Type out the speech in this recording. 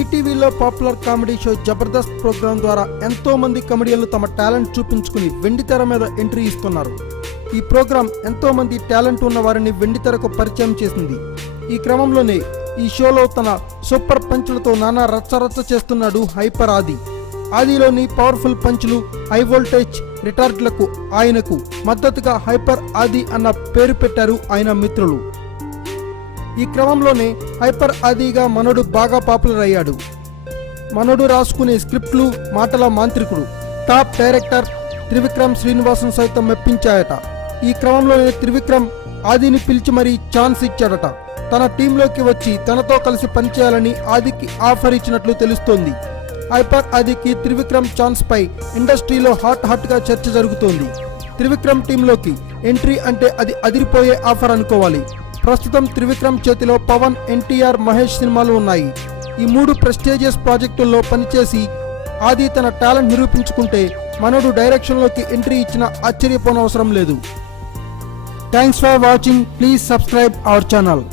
ఈటీవీలో popular comedy show Jabardasth program ద్వారా ఎంతో మంది కమెడియన్లు తమ టాలెంట్ చూపించుకుని వెండితెర మీద ఎంట్రీ ఇస్తున్నారు. ఈ ప్రోగ్రాం ఎంతో మంది టాలెంట్ ఉన్న వారిని వెండితెరకు పరిచయం చేసింది. ఈ క్రమంలోనే ఈ షోలో తన సూపర్ పంచులతో నానా రచ్చరచ్చ చేస్తున్నాడు హైపర్ ఆది. ఆదిలోని పవర్ఫుల్ పంచులు, హై వోల్టేజ్ రిటార్డులకు ఆయనకు మద్దతుగా హైపర్ ఆది అన్న పేరు పెట్టారు ఆయన మిత్రులు. ఈ క్రమంలోనే హైపర్ ఆదిగా మనోడు బాగా పాపులర్ అయ్యాడు. మనోడు రాసుకునే స్క్రిప్ట్లు మాటల మాంత్రికుడు. టాప్ డైరెక్టర్ త్రివిక్రమ్ శ్రీనివాసన్ సైతం మెప్పించాయట. ఈ క్రమంలోనే త్రివిక్రమ్ ఆదిని పిలిచి మరీ ఛాన్స్ ఇచ్చాడట. తన టీంలోకి వచ్చి తనతో కలిసి పనిచేయాలని ఆదికి ఆఫర్ ఇచ్చినట్లు తెలుస్తోంది. హైపర్ ఆదికి త్రివిక్రమ్ ఛాన్స్ పై ఇండస్ట్రీలో హాట్ గా చర్చ జరుగుతోంది. త్రివిక్రమ్ టీంలోకి ఎంట్రీ అంటే అది అదిరిపోయే ఆఫర్ అనుకోవాలి. ప్రస్తుతం త్రివిక్రమ్ చేతిలో పవన్, ఎన్టీఆర్, మహేష్ సినిమాలు ఉన్నాయి. ఈ 3 ప్రెస్టీజియస్ ప్రాజెక్టుల్లో పనిచేసి ఆది తన టాలెంట్ నిరూపించుకుంటే మనోడు డైరెక్షన్లోకి ఎంట్రీ ఇచ్చిన ఆశ్చర్యపోనవసరం లేదు. Thanks for watching. Please subscribe our channel.